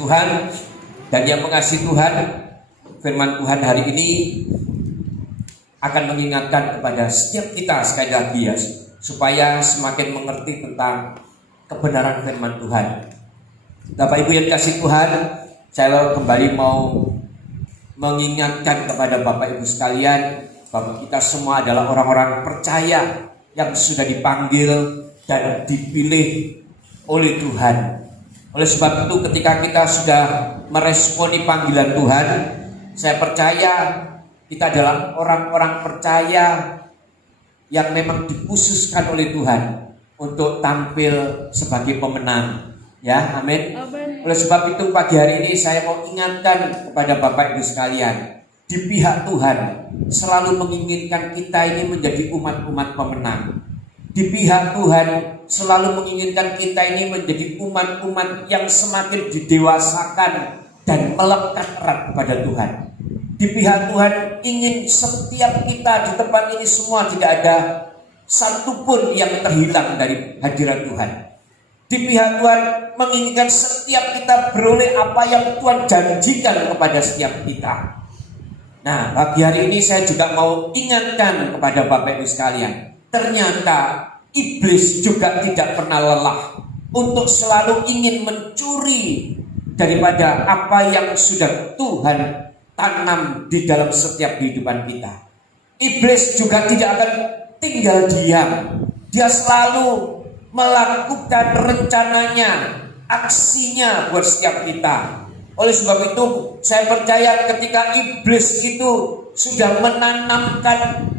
Tuhan dan yang mengasihi Tuhan, firman Tuhan hari ini akan mengingatkan kepada setiap kita sekali lagi ya, supaya semakin mengerti tentang kebenaran firman Tuhan. Bapak Ibu yang kasih Tuhan, saya kembali mau mengingatkan kepada Bapak Ibu sekalian bahwa kita semua adalah orang-orang percaya yang sudah dipanggil dan dipilih oleh Tuhan. Oleh sebab itu ketika kita sudah meresponi panggilan Tuhan, saya percaya kita adalah orang-orang percaya yang memang dikhususkan oleh Tuhan untuk tampil sebagai pemenang. Ya, amin. Oleh sebab itu pagi hari ini saya mau ingatkan kepada Bapak Ibu sekalian, di pihak Tuhan selalu menginginkan kita ini menjadi umat-umat pemenang. Di pihak Tuhan selalu menginginkan kita ini menjadi umat-umat yang semakin didewasakan dan melekat erat kepada Tuhan. Di pihak Tuhan ingin setiap kita di tempat ini semua tidak ada satupun yang terhilang dari hadirat Tuhan. Di pihak Tuhan menginginkan setiap kita beroleh apa yang Tuhan janjikan kepada setiap kita. Nah, pagi hari ini saya juga mau ingatkan kepada Bapak Ibu sekalian, ternyata iblis juga tidak pernah lelah untuk selalu ingin mencuri daripada apa yang sudah Tuhan tanam di dalam setiap kehidupan kita. Iblis juga tidak akan tinggal diam. Dia selalu melakukan rencananya, aksinya buat setiap kita. Oleh sebab itu saya percaya ketika iblis itu sudah menanamkan,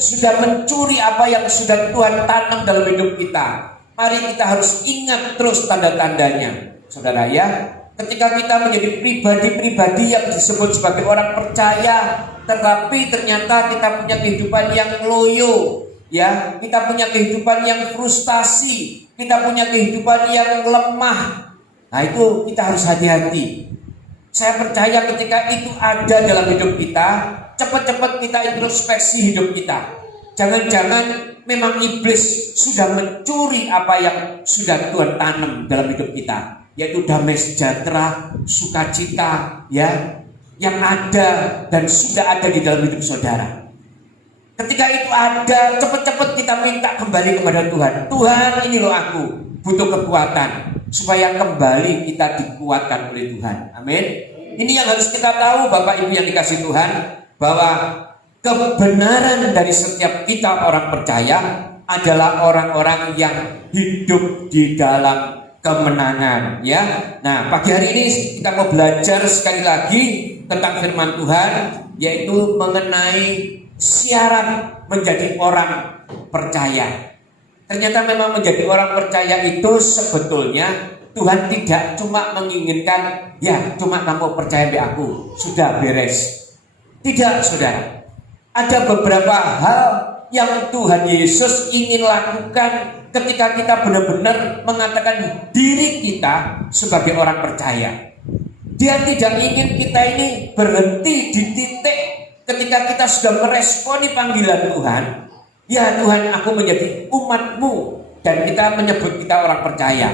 sudah mencuri apa yang sudah Tuhan tanam dalam hidup kita, mari kita harus ingat terus tanda-tandanya. Saudara ya, ketika kita menjadi pribadi-pribadi yang disebut sebagai orang percaya, tetapi ternyata kita punya kehidupan yang loyo, ya, kita punya kehidupan yang frustasi, kita punya kehidupan yang lemah. Nah, itu kita harus hati-hati. Saya percaya ketika itu ada dalam hidup kita, cepat-cepat kita introspeksi hidup kita. Jangan-jangan memang iblis sudah mencuri apa yang sudah Tuhan tanam dalam hidup kita, yaitu damai sejahtera, sukacita, ya, yang ada dan sudah ada di dalam hidup saudara. Ketika itu ada, cepat-cepat kita minta kembali kepada Tuhan. Tuhan, ini loh aku butuh kekuatan supaya kembali kita dikuatkan oleh Tuhan. Amin. Ini yang harus kita tahu Bapak Ibu yang dikasih Tuhan, bahwa kebenaran dari setiap kita orang percaya adalah orang-orang yang hidup di dalam kemenangan, ya. Nah, pagi hari ini kita mau belajar sekali lagi tentang firman Tuhan, yaitu mengenai syarat menjadi orang percaya. Ternyata memang menjadi orang percaya itu sebetulnya Tuhan tidak cuma menginginkan, ya cuma kamu percaya di aku, sudah beres. Tidak, saudara. Ada beberapa hal yang Tuhan Yesus ingin lakukan ketika kita benar-benar mengatakan diri kita sebagai orang percaya. Dia tidak ingin kita ini berhenti di titik ketika kita sudah meresponi panggilan Tuhan. Ya Tuhan, aku menjadi umat-Mu, dan kita menyebut kita orang percaya.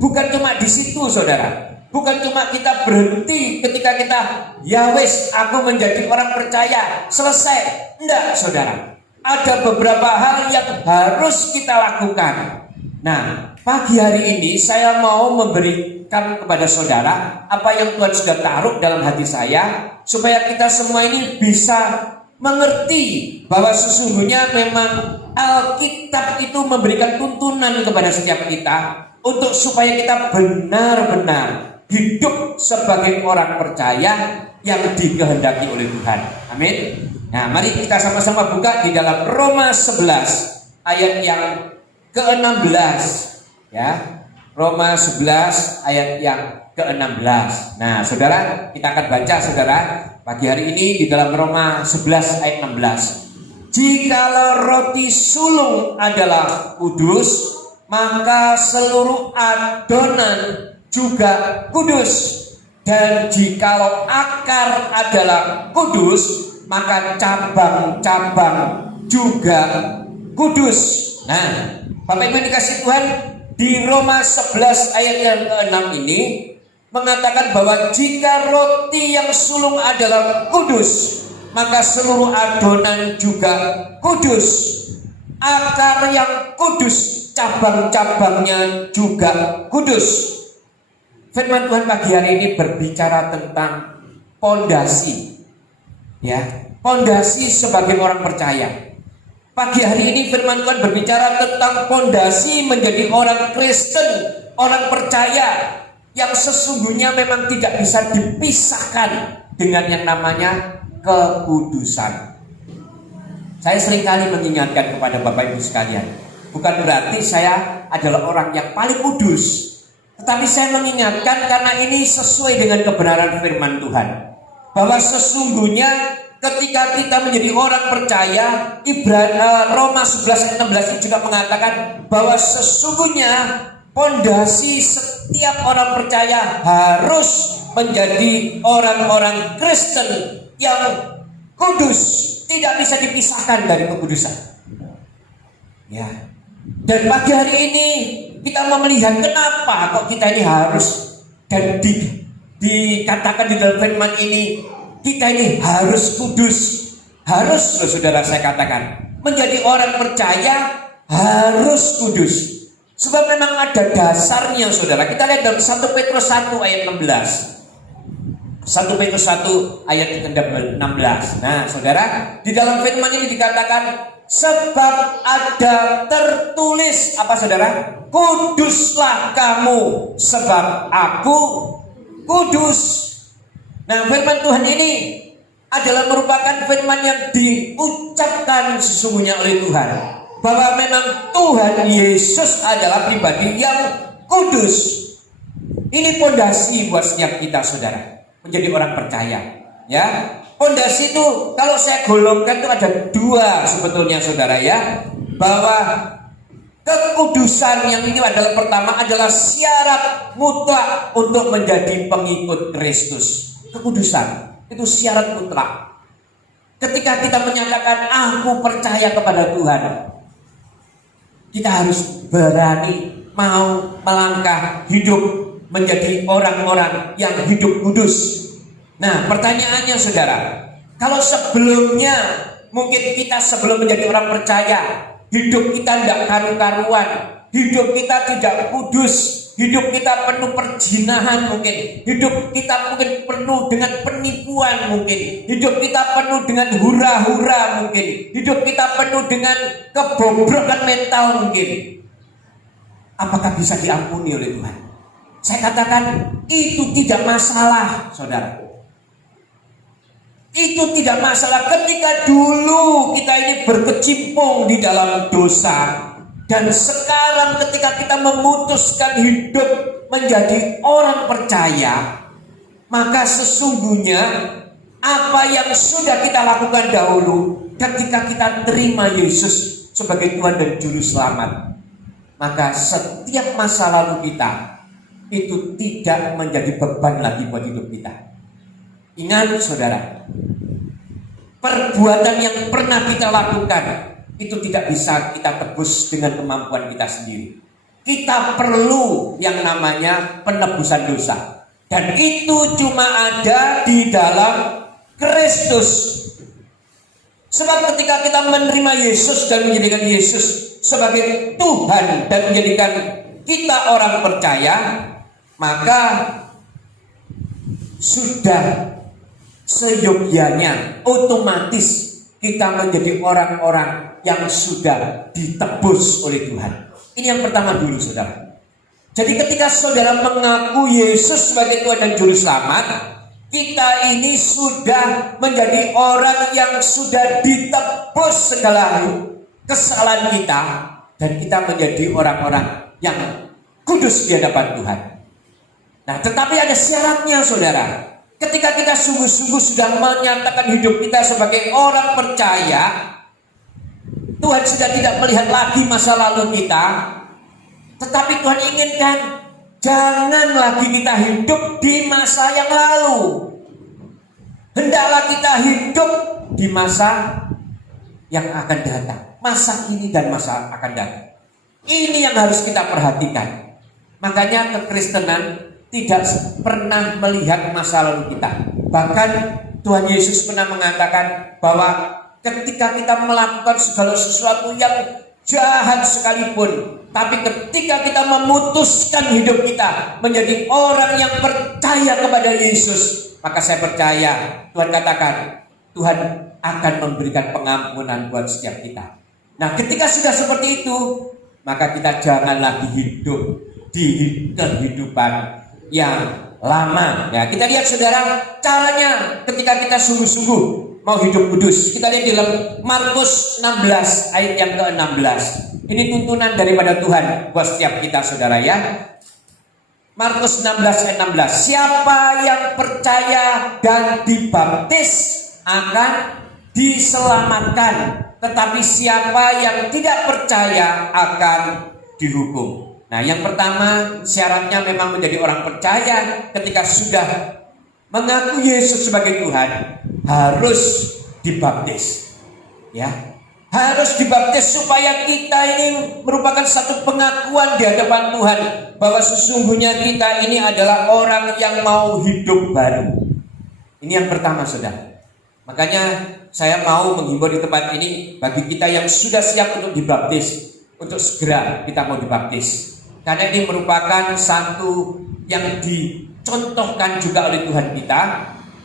Bukan cuma di situ, saudara. Bukan cuma kita berhenti ketika kita, ya wis, aku menjadi orang percaya, selesai. Enggak, saudara. Ada beberapa hal yang harus kita lakukan. Nah, pagi hari ini saya mau memberikan kepada saudara apa yang Tuhan sudah taruh dalam hati saya, supaya kita semua ini bisa mengerti bahwa sesungguhnya memang Alkitab itu memberikan tuntunan kepada setiap kita untuk supaya kita benar-benar hidup sebagai orang percaya yang dikehendaki oleh Tuhan. Amin. Nah, mari kita sama-sama buka di dalam Roma 11 ayat yang ke-16, ya. Roma 11 ayat yang ke-16. Nah, saudara, kita akan baca, saudara, pagi hari ini di dalam Roma 11 ayat 16. Jikalau roti sulung adalah kudus, maka seluruh adonan juga kudus. Dan jikalau akar adalah kudus, maka cabang-cabang juga kudus. Nah, Bapak Ibu dikasih Tuhan, di Roma 11 ayat yang ke-6 ini mengatakan bahwa jika roti yang sulung adalah kudus, maka seluruh adonan juga kudus. Akar yang kudus, cabang-cabangnya juga kudus. Firman Tuhan pagi hari ini berbicara tentang pondasi, ya, pondasi sebagai orang percaya. Pagi hari ini firman Tuhan berbicara tentang pondasi menjadi orang Kristen, orang percaya yang sesungguhnya memang tidak bisa dipisahkan dengan yang namanya kekudusan. Saya seringkali mengingatkan kepada Bapak Ibu sekalian, bukan berarti saya adalah orang yang paling kudus, tetapi saya mengingatkan karena ini sesuai dengan kebenaran firman Tuhan, bahwa sesungguhnya ketika kita menjadi orang percaya, Roma 11 ayat 16 juga mengatakan bahwa sesungguhnya pondasi setiap orang percaya harus menjadi orang-orang Kristen yang kudus, tidak bisa dipisahkan dari kekudusan. Ya. Dan pagi hari ini kita mau melihat kenapa kok kita ini harus, dan dikatakan di dalam firman ini kita ini harus kudus. Harus, loh, saudara, saya katakan menjadi orang percaya harus kudus. Sebab memang ada dasarnya, saudara. Kita lihat dalam 1 Petrus 1 ayat 16. 1 Petrus 1 ayat 16. Nah, saudara, di dalam firman ini dikatakan, sebab ada tertulis apa, saudara? Kuduslah kamu sebab aku kudus. Nah, firman Tuhan ini adalah merupakan firman yang diucapkan sesungguhnya oleh Tuhan, bahwa memang Tuhan Yesus adalah pribadi yang kudus. Ini pondasi buat setiap kita, saudara, menjadi orang percaya, ya. Pondasi itu kalau saya golongkan itu ada dua sebetulnya, saudara, ya. Bahwa kekudusan yang ini adalah pertama adalah syarat mutlak untuk menjadi pengikut Kristus. Kekudusan itu syarat mutlak. Ketika kita menyatakan aku percaya kepada Tuhan, kita harus berani mau melangkah hidup menjadi orang-orang yang hidup kudus. Nah, pertanyaannya, saudara, kalau sebelumnya mungkin kita sebelum menjadi orang percaya, hidup kita tidak karu-karuan, hidup kita tidak kudus, hidup kita penuh perzinahan mungkin, hidup kita mungkin penuh dengan penipuan mungkin, hidup kita penuh dengan hura-hura mungkin, hidup kita penuh dengan kebobrokan mental mungkin. Apakah bisa diampuni oleh Tuhan? Saya katakan itu tidak masalah, saudara. Itu tidak masalah ketika dulu kita ini berkecimpung di dalam dosa, dan sekarang ketika kita memutuskan hidup menjadi orang percaya, maka sesungguhnya apa yang sudah kita lakukan dahulu ketika kita terima Yesus sebagai Tuhan dan Juru Selamat, maka setiap masa lalu kita itu tidak menjadi beban lagi buat hidup kita. Ingat, saudara, perbuatan yang pernah kita lakukan itu tidak bisa kita tebus dengan kemampuan kita sendiri. Kita perlu yang namanya penebusan dosa, dan itu cuma ada di dalam Kristus. Sebab ketika kita menerima Yesus dan menjadikan Yesus sebagai Tuhan dan menjadikan kita orang percaya, maka sudah seyogyanya otomatis kita menjadi orang-orang yang sudah ditebus oleh Tuhan. Ini yang pertama dulu, saudara. Jadi ketika saudara mengaku Yesus sebagai Tuhan dan Juru Selamat, kita ini sudah menjadi orang yang sudah ditebus segala kesalahan kita, dan kita menjadi orang-orang yang kudus di hadapan Tuhan. Nah, tetapi ada syaratnya, saudara. Ketika kita sungguh-sungguh sudah menyatakan hidup kita sebagai orang percaya, Tuhan sudah tidak melihat lagi masa lalu kita, tetapi Tuhan inginkan jangan lagi kita hidup di masa yang lalu. Hendaklah kita hidup di masa yang akan datang, masa kini dan masa akan datang. Ini yang harus kita perhatikan. Makanya kekristenan tidak pernah melihat masa lalu kita. Bahkan Tuhan Yesus pernah mengatakan bahwa ketika kita melakukan segala sesuatu yang jahat sekalipun, tapi ketika kita memutuskan hidup kita menjadi orang yang percaya kepada Yesus, maka saya percaya Tuhan katakan Tuhan akan memberikan pengampunan buat setiap kita. Nah, ketika sudah seperti itu, maka kita jangan lagi hidup di kehidupan yang lama. Ya, kita lihat saudara caranya ketika kita sungguh-sungguh mau hidup kudus. Kita lihat di dalam Markus 16 ayat yang ke-16. Ini tuntunan daripada Tuhan buat setiap kita saudara ya. Markus 16 ayat 16. Siapa yang percaya dan dibaptis akan diselamatkan, tetapi siapa yang tidak percaya akan dihukum. Nah, yang pertama syaratnya memang menjadi orang percaya. Ketika sudah mengaku Yesus sebagai Tuhan, harus dibaptis. Ya, harus dibaptis supaya kita ini merupakan satu pengakuan di hadapan Tuhan bahwa sesungguhnya kita ini adalah orang yang mau hidup baru. Ini yang pertama, saudara. Makanya saya mau menghimbau di tempat ini bagi kita yang sudah siap untuk dibaptis, untuk segera kita mau dibaptis. Karena ini merupakan satu yang dicontohkan juga oleh Tuhan kita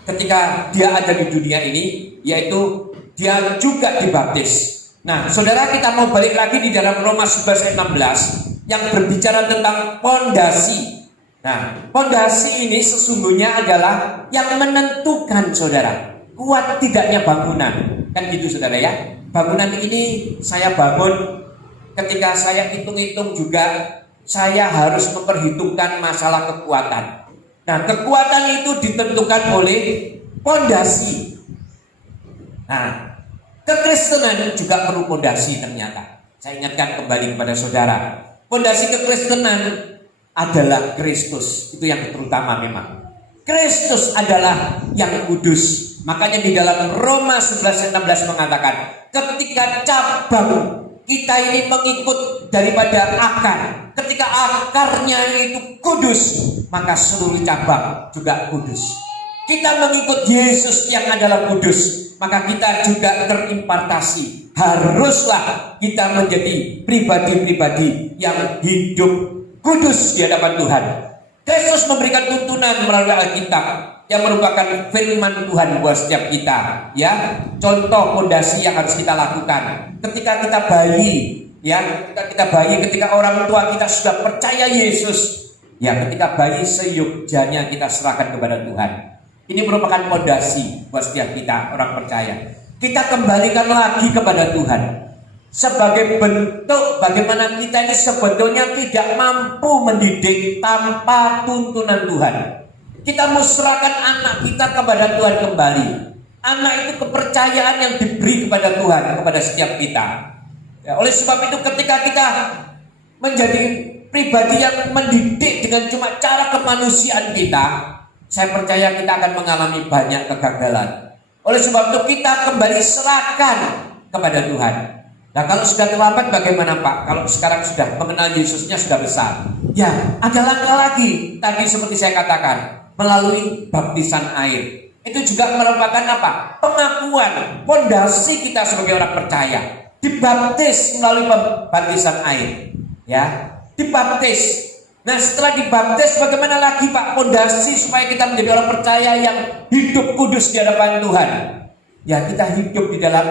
ketika dia ada di dunia ini, yaitu dia juga dibaptis. Nah, saudara, kita mau balik lagi di dalam Roma 11 ayat 16 yang berbicara tentang pondasi. Nah, pondasi ini sesungguhnya adalah yang menentukan saudara kuat tidaknya bangunan. Kan gitu saudara ya. Bangunan ini saya bangun, ketika saya hitung-hitung juga saya harus memperhitungkan masalah kekuatan. Nah, kekuatan itu ditentukan oleh pondasi. Nah, kekristenan juga perlu pondasi ternyata. Saya ingatkan kembali kepada saudara, pondasi kekristenan adalah Kristus. Itu yang terutama memang. Kristus adalah yang kudus. Makanya di dalam Roma 11 ayat 16 mengatakan, ketika cabang kita ini mengikut daripada akar, ketika akarnya itu kudus, maka seluruh cabang juga kudus. Kita mengikut Yesus yang adalah kudus, maka kita juga terimpartasi. Haruslah kita menjadi pribadi-pribadi yang hidup kudus di hadapan Tuhan. Kristus memberikan tuntunan melalui Alkitab yang merupakan firman Tuhan buat setiap kita, ya. Contoh pondasi yang harus kita lakukan ketika kita bayi, ya. Ketika orang tua kita sudah percaya Yesus, ya, ketika bayi seyogjanya kita serahkan kepada Tuhan. Ini merupakan pondasi buat setiap kita orang percaya. Kita kembalikan lagi kepada Tuhan sebagai bentuk bagaimana kita ini sebetulnya tidak mampu mendidik tanpa tuntunan Tuhan. Kita mau serahkan anak kita kepada Tuhan kembali. Anak itu kepercayaan yang diberi kepada Tuhan, kepada setiap kita. Ya, oleh sebab itu ketika kita menjadi pribadi yang mendidik dengan cuma cara kemanusiaan kita, saya percaya kita akan mengalami banyak kegagalan. Oleh sebab itu kita kembali serahkan kepada Tuhan. Nah, kalau sudah terlambat bagaimana Pak? Kalau sekarang sudah mengenal Yesusnya sudah besar, ya ada langkah lagi. Tadi seperti saya katakan, melalui baptisan air. Itu juga merupakan apa? Pengakuan, pondasi kita sebagai orang percaya. Dibaptis melalui baptisan air, ya, dibaptis. Nah, setelah dibaptis bagaimana lagi Pak? Pondasi supaya kita menjadi orang percaya yang hidup kudus di hadapan Tuhan. Ya, kita hidup di dalam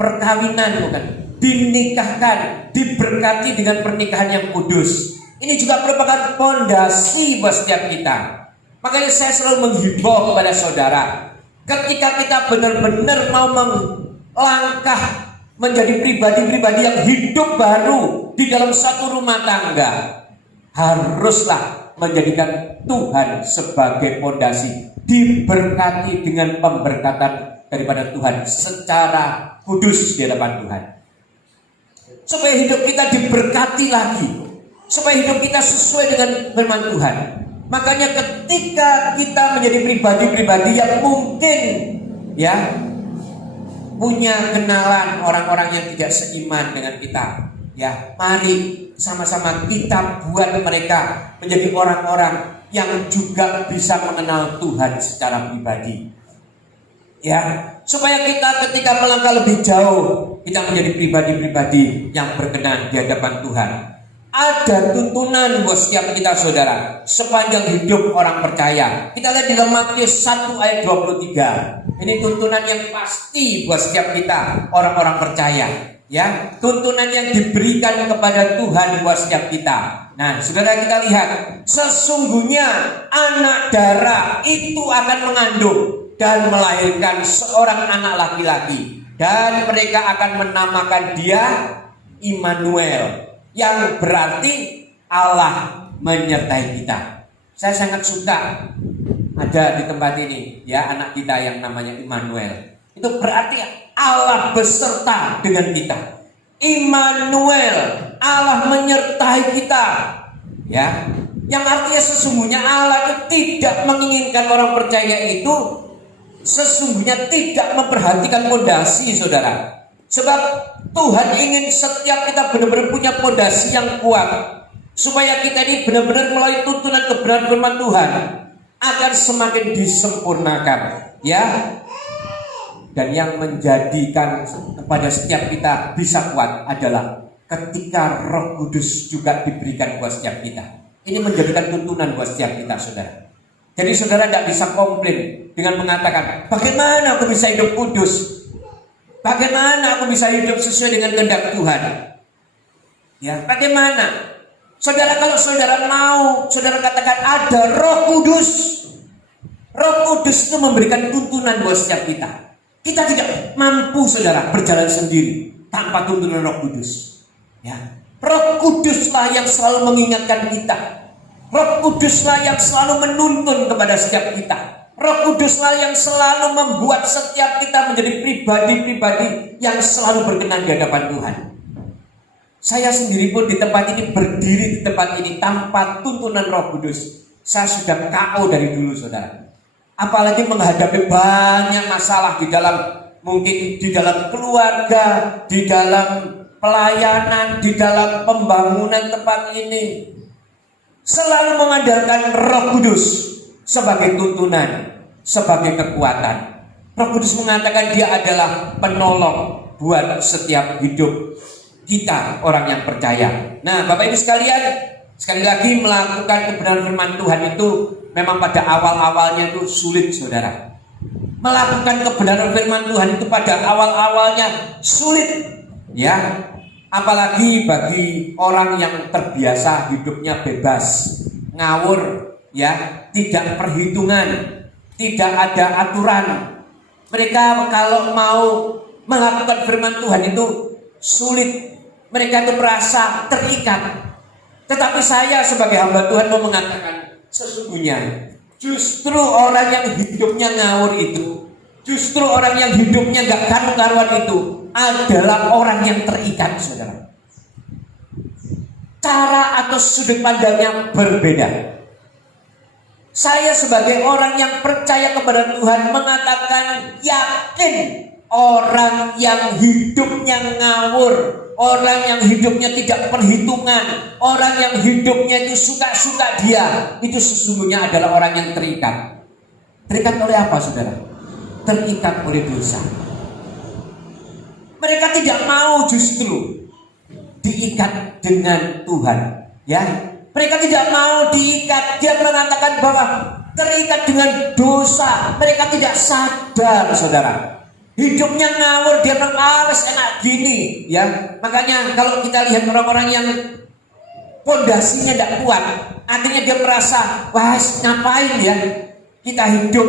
perkawinan, bukan? Dinikahkan, diberkati dengan pernikahan yang kudus. Ini juga merupakan pondasi buat setiap kita. Makanya saya selalu menghimbau kepada saudara, ketika kita benar-benar mau melangkah menjadi pribadi-pribadi yang hidup baru di dalam satu rumah tangga, haruslah menjadikan Tuhan sebagai pondasi, diberkati dengan pemberkatan daripada Tuhan secara kudus di hadapan Tuhan. Supaya hidup kita diberkati lagi, supaya hidup kita sesuai dengan firman Tuhan. Makanya ketika kita menjadi pribadi-pribadi yang mungkin, ya, punya kenalan orang-orang yang tidak seiman dengan kita, ya, mari sama-sama kita buat mereka menjadi orang-orang yang juga bisa mengenal Tuhan secara pribadi. Ya, supaya kita ketika melangkah lebih jauh, kita menjadi pribadi-pribadi yang berkenan di hadapan Tuhan. Ada tuntunan buat setiap kita, saudara, sepanjang hidup orang percaya. Kita lihat di dalam Matius 1 ayat 23. Ini tuntunan yang pasti buat setiap kita, orang-orang percaya. Ya, tuntunan yang diberikan kepada Tuhan buat setiap kita. Nah, saudara, kita lihat, sesungguhnya anak darah itu akan mengandung dan melahirkan seorang anak laki-laki, dan mereka akan menamakan dia Immanuel, yang berarti Allah menyertai kita. Saya sangat suka ada di tempat ini, ya, anak kita yang namanya Immanuel. Itu berarti Allah beserta dengan kita. Immanuel, Allah menyertai kita. Ya, yang artinya sesungguhnya Allah itu tidak menginginkan orang percaya itu sesungguhnya tidak memperhatikan pondasi, saudara. Sebab Tuhan ingin setiap kita benar-benar punya pondasi yang kuat, supaya kita ini benar-benar melalui tuntunan kebenaran firman Tuhan akan semakin disempurnakan, ya. Dan yang menjadikan kepada setiap kita bisa kuat adalah ketika Roh Kudus juga diberikan buat setiap kita. Ini menjadikan tuntunan buat setiap kita, saudara. Jadi saudara tidak bisa komplain dengan mengatakan, bagaimana aku bisa hidup kudus? Bagaimana aku bisa hidup sesuai dengan kehendak Tuhan? Ya, bagaimana? Saudara, kalau saudara mau, saudara katakan ada Roh Kudus. Roh Kudus itu memberikan tuntunan buat setiap kita. Kita tidak mampu, saudara, berjalan sendiri tanpa tuntunan Roh Kudus. Ya, Roh Kuduslah yang selalu mengingatkan kita. Roh Kuduslah yang selalu menuntun kepada setiap kita. Roh Kuduslah yang selalu membuat setiap kita menjadi pribadi-pribadi yang selalu berkenan di hadapan Tuhan. Saya sendiri pun di tempat ini, berdiri di tempat ini tanpa tuntunan Roh Kudus, saya sudah KO dari dulu, saudara. Apalagi menghadapi banyak masalah di dalam, mungkin di dalam keluarga, di dalam pelayanan, di dalam pembangunan tempat ini. Selalu mengandalkan Roh Kudus sebagai tuntunan, sebagai kekuatan. Roh Kudus mengatakan dia adalah penolong buat setiap hidup kita, orang yang percaya. Nah, Bapak Ibu sekalian, sekali lagi melakukan kebenaran firman Tuhan itu memang pada awal-awalnya itu sulit, saudara. Melakukan kebenaran firman Tuhan itu pada awal-awalnya sulit, ya. Apalagi bagi orang yang terbiasa hidupnya bebas, ngawur, ya, tidak perhitungan, tidak ada aturan. Mereka kalau mau melakukan firman Tuhan itu sulit. Mereka itu merasa terikat. Tetapi saya sebagai hamba Tuhan mau mengatakan, sesungguhnya justru orang yang hidupnya ngawur itu, justru orang yang hidupnya gak karu-karuan itu adalah orang yang terikat, saudara. Cara atau sudut pandangnya berbeda. Saya sebagai orang yang percaya kepada Tuhan mengatakan yakin orang yang hidupnya ngawur, orang yang hidupnya tidak perhitungan, orang yang hidupnya itu suka-suka dia, itu sesungguhnya adalah orang yang terikat. Terikat oleh apa, saudara? Terikat oleh dosa. Mereka tidak mau justru diikat dengan Tuhan, ya. Mereka tidak mau diikat. Dia mengatakan bahwa terikat dengan dosa. Mereka tidak sadar, saudara. Hidupnya ngawur, dia males enak gini, ya. Makanya kalau kita lihat orang-orang yang pondasinya tidak kuat, artinya dia merasa, wah, ngapain ya kita hidup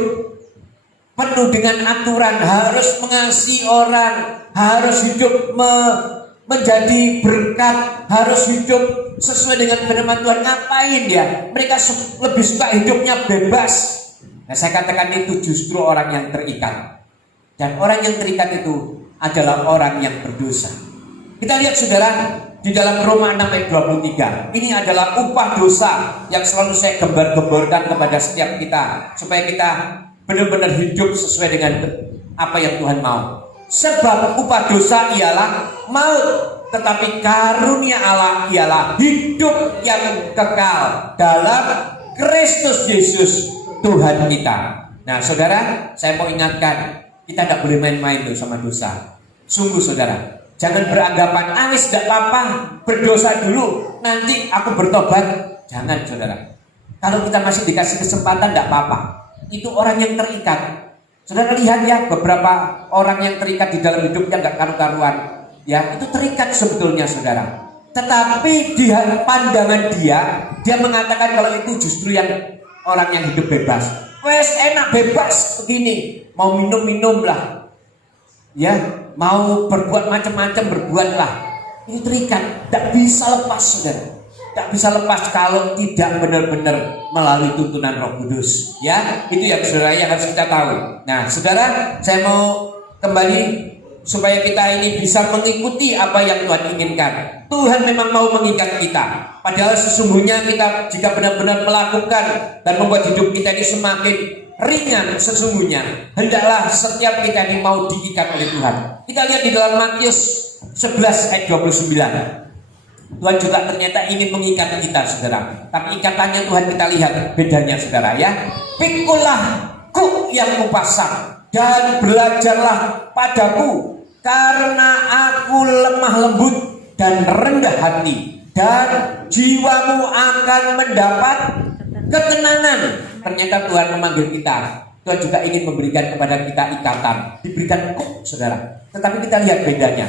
penuh dengan aturan, harus mengasihi orang, harus hidup menjadi berkat, harus hidup sesuai dengan firman Tuhan. Ngapain ya? Mereka lebih suka hidupnya bebas. Nah, saya katakan itu justru orang yang terikat. Dan orang yang terikat itu adalah orang yang berdosa. Kita lihat, saudara, di dalam Roma 6 ayat 23. Ini adalah upah dosa yang selalu saya gembar-gemborkan kepada setiap kita, supaya kita benar-benar hidup sesuai dengan apa yang Tuhan mau. Sebab upah dosa ialah maut, tetapi karunia Allah ialah hidup yang kekal dalam Kristus Yesus Tuhan kita. Nah saudara, saya mau ingatkan, kita tidak boleh main-main tuh sama dosa. Sungguh saudara, jangan beranggapan awis tidak apa-apa, berdosa dulu, nanti aku bertobat. Jangan saudara. Kalau kita masih dikasih kesempatan tidak apa-apa. Itu orang yang terikat. Saudara lihat ya, beberapa orang yang terikat di dalam hidupnya nggak karu-karuan. Ya, itu terikat sebetulnya saudara. Tetapi di pandangan dia mengatakan kalau itu justru yang orang yang hidup bebas. Wes enak bebas begini, mau minum lah, ya mau berbuat macam-macam berbuatlah. Ini terikat, tidak bisa lepas saudara. Tidak bisa lepas kalau tidak benar-benar melalui tuntunan Roh Kudus. Ya, itu yang saudara yang harus kita tahu. Nah, saudara, saya mau kembali supaya kita ini bisa mengikuti apa yang Tuhan inginkan. Tuhan memang mau mengikat kita. Padahal sesungguhnya kita jika benar-benar melakukan dan membuat hidup kita ini semakin ringan sesungguhnya, hendaklah setiap kita ini mau diikat oleh Tuhan. Kita lihat di dalam Matius 11 ayat 29. Tuhan juga ternyata ingin mengikat kita saudara. Tapi ikatannya Tuhan kita lihat bedanya saudara ya. Pikulah kuk yang kupasang dan belajarlah padaku, karena aku lemah lembut dan rendah hati, dan jiwamu akan mendapat ketenangan. Ternyata Tuhan memanggil kita. Tuhan juga ingin memberikan kepada kita ikatan, diberikan kuk saudara. Tetapi kita lihat bedanya.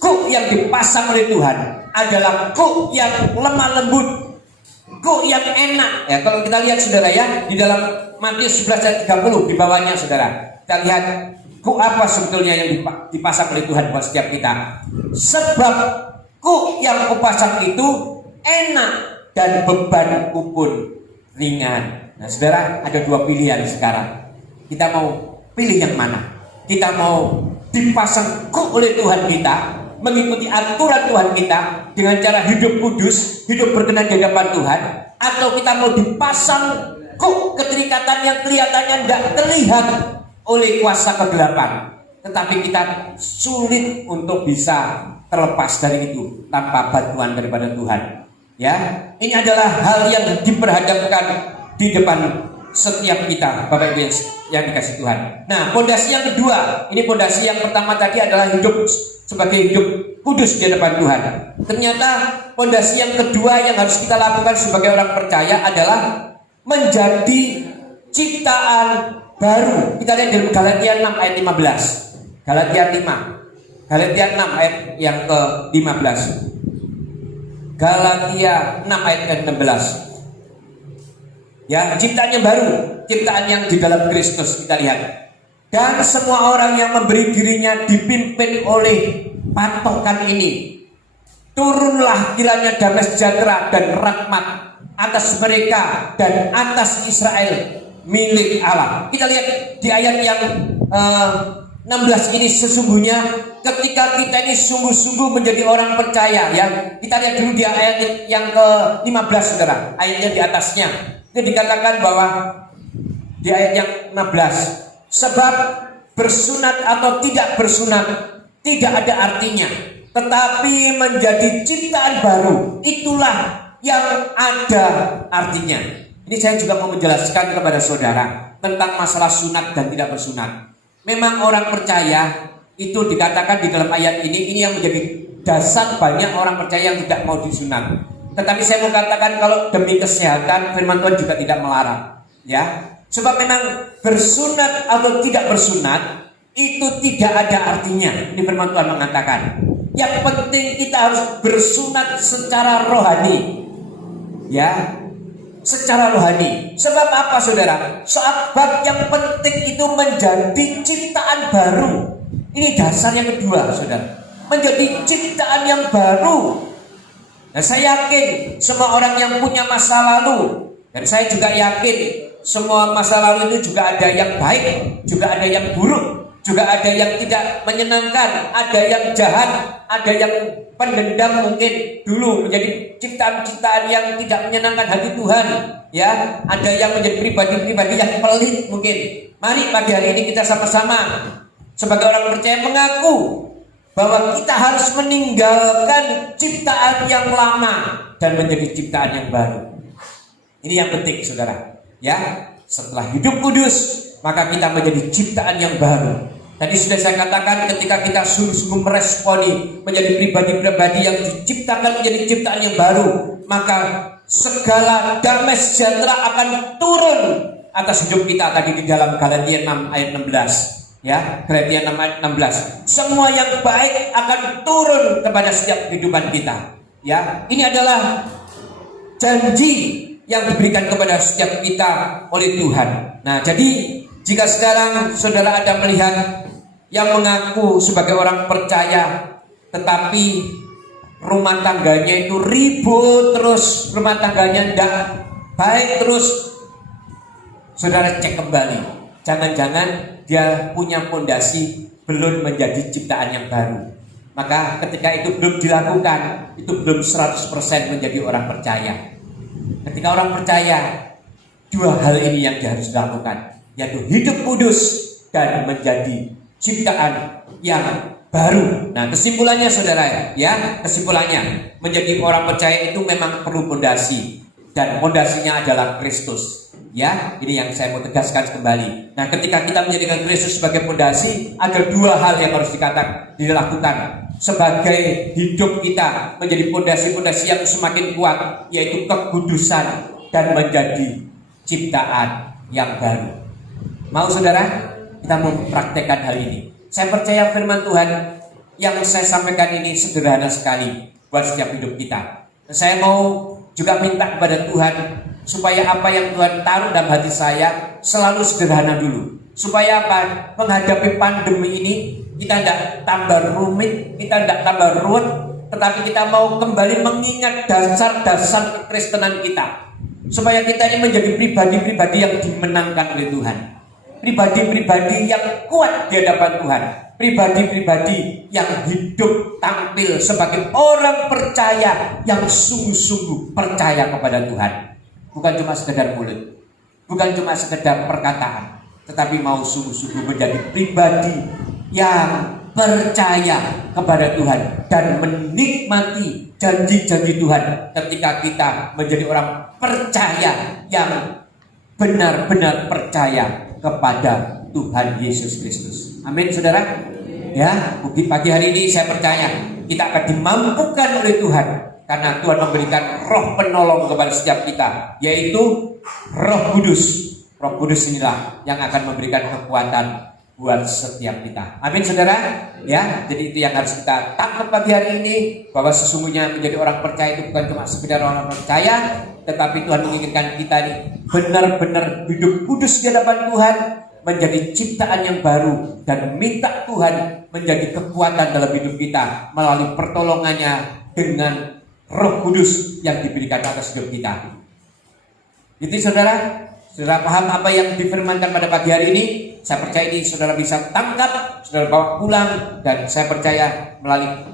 Kuk yang dipasang oleh Tuhan adalah kuk yang lemah lembut, kuk yang enak. Ya, kalau kita lihat saudara ya, di dalam Matius 11 ayat 30 di bawahnya saudara, kita lihat kuk apa sebetulnya yang dipasang oleh Tuhan buat setiap kita. Sebab kuk yang kupasang itu enak dan bebanku pun ringan. Nah saudara, ada dua pilihan sekarang. Kita mau pilih yang mana? Kita mau dipasang kuk oleh Tuhan kita, mengikuti aturan Tuhan kita dengan cara hidup kudus, hidup berkenan di hadapan Tuhan, atau kita mau dipasang kuk keterikatan yang kelihatannya tidak terlihat oleh kuasa kegelapan, tetapi kita sulit untuk bisa terlepas dari itu tanpa bantuan daripada Tuhan. Ya, ini adalah hal yang diperhadapkan di depan setiap kita, Bapak Ibu yang dikasih Tuhan. Nah, pondasi yang kedua, ini pondasi yang pertama tadi adalah hidup sebagai hidup kudus di hadapan Tuhan. Ternyata pondasi yang kedua yang harus kita lakukan sebagai orang percaya adalah menjadi ciptaan baru. Kita lihat dalam Galatia 6 ayat 15. Galatia 6 ayat yang ke-15. Galatia 6 ayat ke-16. Ya, ciptaan yang baru, ciptaan yang di dalam Kristus. Kita lihat. Dan semua orang yang memberi dirinya dipimpin oleh patokan ini, turunlah kiranya damai sejahtera dan rahmat atas mereka dan atas Israel milik Allah. Kita lihat di ayat yang 16 ini, sesungguhnya ketika kita ini sungguh-sungguh menjadi orang percaya ya. Kita lihat dulu di ayat yang ke-15 saudara, ayatnya di atasnya. Itu dikatakan bahwa di ayat yang 16, sebab bersunat atau tidak bersunat tidak ada artinya, tetapi menjadi ciptaan baru itulah yang ada artinya. Ini saya juga mau menjelaskan kepada saudara tentang masalah sunat dan tidak bersunat. Memang orang percaya itu dikatakan di dalam ayat ini yang menjadi dasar banyak orang percaya yang tidak mau disunat. Tetapi saya mau katakan kalau demi kesehatan, firman Tuhan juga tidak melarang, ya. Sebab memang bersunat atau tidak bersunat itu tidak ada artinya. Ini firman Tuhan mengatakan. Yang penting kita harus bersunat secara rohani, ya, secara rohani. Sebab apa saudara? Sebab yang penting itu menjadi ciptaan baru. Ini dasar yang kedua saudara, menjadi ciptaan yang baru. Nah, saya yakin semua orang yang punya masa lalu, dan saya juga yakin semua masa lalu itu juga ada yang baik, juga ada yang buruk, juga ada yang tidak menyenangkan, ada yang jahat, ada yang pendendam mungkin dulu menjadi ciptaan-ciptaan yang tidak menyenangkan hati Tuhan, ya. Ada yang menjadi pribadi-pribadi yang pelit mungkin. Mari pagi hari ini kita sama-sama sebagai orang percaya mengaku bahwa kita harus meninggalkan ciptaan yang lama dan menjadi ciptaan yang baru. Ini yang penting, saudara. Ya, setelah hidup kudus, maka kita menjadi ciptaan yang baru. Tadi sudah saya katakan, ketika kita sungguh-sungguh meresponi menjadi pribadi-pribadi yang diciptakan menjadi ciptaan yang baru, maka segala damai sejahtera akan turun atas hidup kita. Tadi di dalam Galatia 6 ayat 16, ya, Galatia 6 ayat 16. Semua yang baik akan turun kepada setiap kehidupan kita. Ya, ini adalah janji yang diberikan kepada setiap kita oleh Tuhan. Nah, jadi jika sekarang saudara ada melihat yang mengaku sebagai orang percaya, tetapi rumah tangganya itu ribut terus, rumah tangganya tidak baik terus, saudara cek kembali. Jangan-jangan dia punya fondasi belum menjadi ciptaan yang baru. Maka ketika itu belum dilakukan, itu belum 100% menjadi orang percaya. Ketika orang percaya, dua hal ini yang dia harus lakukan, yaitu hidup kudus dan menjadi ciptaan yang baru. Nah, kesimpulannya saudara, ya, kesimpulannya menjadi orang percaya itu memang perlu fondasi, dan fondasinya adalah Kristus. Ya, ini yang saya mau tegaskan kembali. Nah, ketika kita menjadikan Kristus sebagai fondasi, ada dua hal yang harus dilakukan sebagai hidup kita menjadi fondasi-fondasi yang semakin kuat, yaitu kekudusan dan menjadi ciptaan yang baru. Mau saudara? Kita mempraktekkan hal ini. Saya percaya firman Tuhan yang saya sampaikan ini sederhana sekali buat setiap hidup kita. Saya mau juga minta kepada Tuhan supaya apa yang Tuhan taruh dalam hati saya selalu sederhana dulu. Supaya apa? Menghadapi pandemi ini kita tidak tambah rumit, kita tidak tambah ruwet, tetapi kita mau kembali mengingat dasar-dasar kekristenan kita. Supaya kita ini menjadi pribadi-pribadi yang dimenangkan oleh Tuhan. Pribadi-pribadi yang kuat di hadapan Tuhan. Pribadi-pribadi yang hidup tampil sebagai orang percaya yang sungguh-sungguh percaya kepada Tuhan. Bukan cuma sekedar mulut, bukan cuma sekedar perkataan, tetapi mau sungguh-sungguh menjadi pribadi yang percaya kepada Tuhan dan menikmati janji-janji Tuhan ketika kita menjadi orang percaya yang benar-benar percaya kepada Tuhan Yesus Kristus. Amin, saudara. Ya, pagi hari ini saya percaya kita akan dimampukan oleh Tuhan, karena Tuhan memberikan roh penolong kepada setiap kita, yaitu Roh Kudus. Roh Kudus inilah yang akan memberikan kekuatan buat setiap kita. Amin, saudara. Ya, jadi itu yang harus kita tangkap pagi hari ini, bahwa sesungguhnya menjadi orang percaya itu bukan cuma sekedar orang percaya, tetapi Tuhan menginginkan kita ini benar-benar hidup kudus di hadapan Tuhan, menjadi ciptaan yang baru, dan minta Tuhan menjadi kekuatan dalam hidup kita melalui pertolongannya dengan Roh Kudus yang diberikan atas hidup kita. Jadi saudara paham apa yang difirmankan pada pagi hari ini? Saya percaya ini saudara bisa tangkap, saudara bawa pulang, dan saya percaya melalui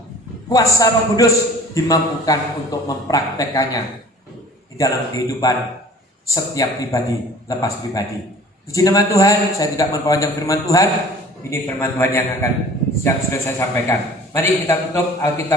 kuasa Roh Kudus dimampukan untuk mempraktekannya di dalam kehidupan setiap pribadi lepas pribadi. Puji nama Tuhan. Saya tidak memperpanjang firman Tuhan. Ini firman Tuhan yang sudah saya sampaikan. Mari kita tutup Alkitab.